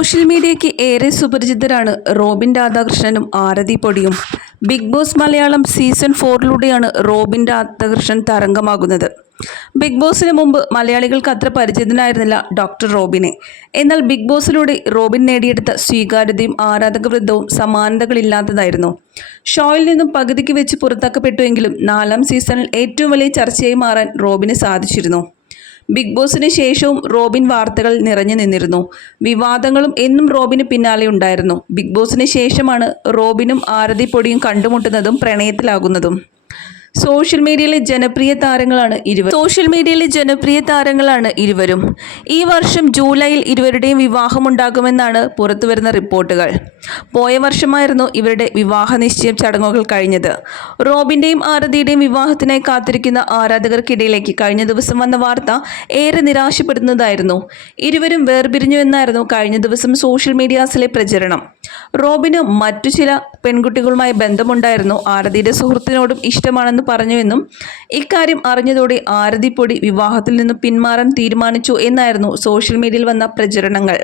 Social മീഡിയയ്ക്ക് ഏറെ സുപരിചിതരാണ് Robin രാധാകൃഷ്ണനും ആരതി പൊടിയും. ബിഗ് ബോസ് മലയാളം സീസൺ ഫോറിലൂടെയാണ് റോബിൻ രാധാകൃഷ്ണൻ തരംഗമാകുന്നത്. ബിഗ് ബോസിന് മുമ്പ് മലയാളികൾക്ക് അത്ര പരിചിതനായിരുന്നില്ല ഡോക്ടർ റോബിനെ. എന്നാൽ ബിഗ് ബോസിലൂടെ റോബിൻ നേടിയെടുത്ത സ്വീകാര്യതയും ആരാധക വൃദ്ധവും സമാനതകളില്ലാത്തതായിരുന്നു. ഷോയിൽ നിന്നും പകുതിക്ക് വെച്ച് പുറത്താക്കപ്പെട്ടുവെങ്കിലും നാലാം സീസണിൽ ഏറ്റവും വലിയ ചർച്ചയായി മാറാൻ റോബിന് സാധിച്ചിരുന്നു. ബിഗ് ബോസിന് ശേഷവും റോബിൻ വാർത്തകൾ നിറഞ്ഞു നിന്നിരുന്നു. വിവാദങ്ങളും എന്നും റോബിന് പിന്നാലെ ഉണ്ടായിരുന്നു. ബിഗ് ബോസിന് ശേഷമാണ് റോബിനും ആരതി പൊടിയും കണ്ടുമുട്ടുന്നതും പ്രണയത്തിലാകുന്നതും. സോഷ്യൽ മീഡിയയിലെ ജനപ്രിയ താരങ്ങളാണ് ഇരുവർ സോഷ്യൽ മീഡിയയിലെ ജനപ്രിയ താരങ്ങളാണ് ഇരുവരും. ഈ വർഷം ജൂലൈയിൽ ഇരുവരുടെയും വിവാഹമുണ്ടാകുമെന്നാണ് പുറത്തുവരുന്ന റിപ്പോർട്ടുകൾ. പോയ വർഷമായിരുന്നു ഇവരുടെ വിവാഹ നിശ്ചയം ചടങ്ങുകൾ കഴിഞ്ഞത്. റോബിന്റെയും ആരതിയുടെയും വിവാഹത്തിനായി കാത്തിരിക്കുന്ന ആരാധകർക്കിടയിലേക്ക് കഴിഞ്ഞ ദിവസം വന്ന വാർത്ത ഏറെ നിരാശപ്പെടുന്നതായിരുന്നു. ഇരുവരും വേർപിരിഞ്ഞു എന്നായിരുന്നു കഴിഞ്ഞ ദിവസം സോഷ്യൽ മീഡിയാസിലെ പ്രചരണം. റോബിന് മറ്റു ചില പെൺകുട്ടികളുമായി ബന്ധമുണ്ടായിരുന്നു. ആരതിയുടെ സുഹൃത്തിനോടും ഇഷ്ടമാണെന്ന് പറഞ്ഞുവെന്നും ഇക്കാര്യം അറിഞ്ഞതോടെ ആരതിപ്പൊടി വിവാഹത്തിൽ നിന്ന് പിന്മാറാൻ തീരുമാനിച്ചു എന്നായിരുന്നു സോഷ്യൽ മീഡിയയിൽ വന്ന പ്രചരണങ്ങൾ.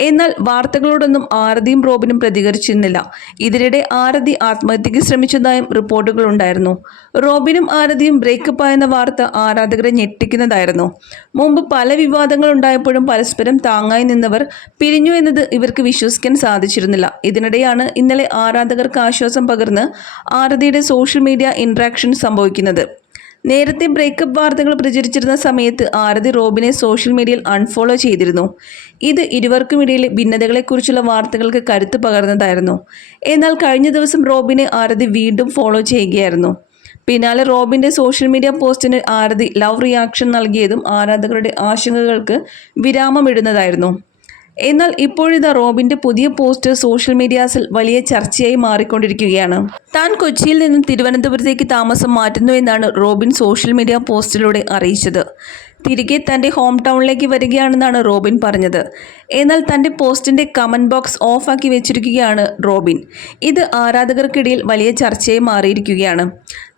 എന്നാൽ വാർത്തകളോടൊന്നും ആരതിയും റോബിനും പ്രതികരിച്ചിരുന്നില്ല. ഇതിനിടെ ആരതി ആത്മഹത്യയ്ക്ക് ശ്രമിച്ചതായും റിപ്പോർട്ടുകൾ ഉണ്ടായിരുന്നു റോബിനും ആരതിയും ബ്രേക്കപ്പ് ആയെന്ന വാർത്ത ആരാധകരെ ഞെട്ടിക്കുന്നതായിരുന്നു. മുമ്പ് പല വിവാദങ്ങൾ ഉണ്ടായപ്പോഴും പരസ്പരം താങ്ങായി നിന്നവർ പിരിഞ്ഞു എന്നത് ഇവർക്ക് വിശ്വസിക്കാൻ സാധിച്ചിരുന്നില്ല. ഇതിനിടെയാണ് ഇന്നലെ ആരാധകർക്ക് ആശ്വാസം പകർന്ന് ആരതിയുടെ സോഷ്യൽ മീഡിയ ഇൻട്രാക്ഷൻ സംഭവിക്കുന്നത്. നേരത്തെ ബ്രേക്കപ്പ് വാർത്തകൾ പ്രചരിച്ചിരുന്ന സമയത്ത് ആരതി റോബിനെ സോഷ്യൽ മീഡിയയിൽ അൺഫോളോ ചെയ്തിരുന്നു. ഇത് ഇരുവർക്കുമിടയിലെ ഭിന്നതകളെക്കുറിച്ചുള്ള വാർത്തകൾക്ക് കരുത്ത് പകർന്നതായിരുന്നു. എന്നാൽ കഴിഞ്ഞ ദിവസം റോബിനെ ആരതി വീണ്ടും ഫോളോ ചെയ്യുകയായിരുന്നു. പിന്നാലെ റോബിന്റെ സോഷ്യൽ മീഡിയ പോസ്റ്റിന് ആരതി ലവ് റിയാക്ഷൻ നൽകിയതും ആരാധകരുടെ ആശങ്കകൾക്ക് വിരാമമിടുന്നതായിരുന്നു. എന്നാൽ ഇപ്പോഴിതാ റോബിന്റെ പുതിയ പോസ്റ്റ് സോഷ്യൽ മീഡിയാസിൽ വലിയ ചർച്ചയായി മാറിക്കൊണ്ടിരിക്കുകയാണ്. താൻ കൊച്ചിയിൽ നിന്നും തിരുവനന്തപുരത്തേക്ക് താമസം മാറ്റുന്നു എന്നാണ് റോബിൻ സോഷ്യൽ മീഡിയ പോസ്റ്റിലൂടെ അറിയിച്ചത്. തിരികെ തന്റെ ഹോം ടൗണിലേക്ക് വരികയാണെന്നാണ് റോബിൻ പറഞ്ഞത്. എന്നാൽ തന്റെ പോസ്റ്റിന്റെ കമന്റ് ബോക്സ് ഓഫാക്കി വെച്ചിരിക്കുകയാണ് റോബിൻ. ഇത് ആരാധകർക്കിടയിൽ വലിയ ചർച്ചയായി മാറിയിരിക്കുകയാണ്.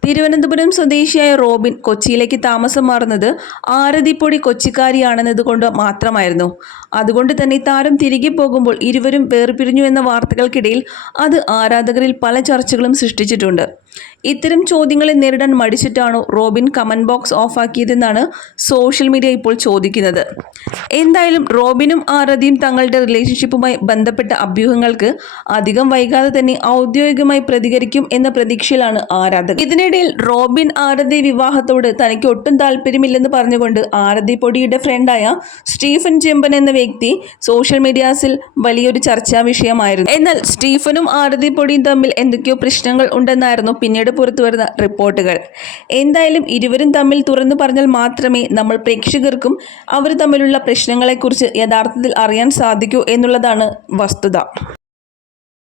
തിരുവനന്തപുരം സ്വദേശിയായ റോബിൻ കൊച്ചിയിലേക്ക് താമസം മാറുന്നത് ആരതിപ്പൊടി കൊച്ചിക്കാരിയാണെന്നതുകൊണ്ട് മാത്രമായിരുന്നു. അതുകൊണ്ട് തന്നെ താരം തിരികെ പോകുമ്പോൾ ഇരുവരും വേർപിരിഞ്ഞു എന്ന വാർത്തകൾക്കിടയിൽ അത് ആരാധകരിൽ പല ചർച്ചകളും സൃഷ്ടിച്ചിട്ടുണ്ട്. ഇത്തരം ചോദ്യങ്ങളെ നേരിടാൻ മടിച്ചിട്ടാണോ റോബിൻ കമന്റ് ബോക്സ് ഓഫാക്കിയതെന്നാണ് സോഷ്യൽ മീഡിയ ഇപ്പോൾ ചോദിക്കുന്നത്. എന്തായാലും റോബിനും ആരതിയും തങ്ങളുടെ റിലേഷൻഷിപ്പുമായി ബന്ധപ്പെട്ട അഭ്യൂഹങ്ങൾക്ക് അധികം വൈകാതെ തന്നെ ഔദ്യോഗികമായി പ്രതികരിക്കും എന്ന പ്രതീക്ഷയിലാണ് ആരാധകർ. ഇതിനിടയിൽ റോബിൻ ആരതി വിവാഹത്തോട് തനിക്ക് ഒട്ടും താല്പര്യമില്ലെന്ന് പറഞ്ഞുകൊണ്ട് ആരതി പൊടിയുടെ ഫ്രണ്ടായ സ്റ്റീഫൻ ചെമ്പൻ എന്ന വ്യക്തി സോഷ്യൽ മീഡിയാസിൽ വലിയൊരു ചർച്ചാ വിഷയമായിരുന്നു. എന്നാൽ സ്റ്റീഫനും ആരതി പൊടിയും തമ്മിൽ എന്തൊക്കെയോ പ്രശ്നങ്ങൾ ഉണ്ടെന്നായിരുന്നു പിന്നീട് പുറത്തു വരുന്ന റിപ്പോർട്ടുകൾ. എന്തായാലും ഇരുവരും തമ്മിൽ തുറന്നു പറഞ്ഞാൽ മാത്രമേ നമ്മൾ പ്രേക്ഷകർക്കും അവർ തമ്മിലുള്ള പ്രശ്നങ്ങളെക്കുറിച്ച് യഥാർത്ഥത്തിൽ അറിയാൻ സാധിക്കൂ എന്നുള്ളതാണ് വസ്തുത.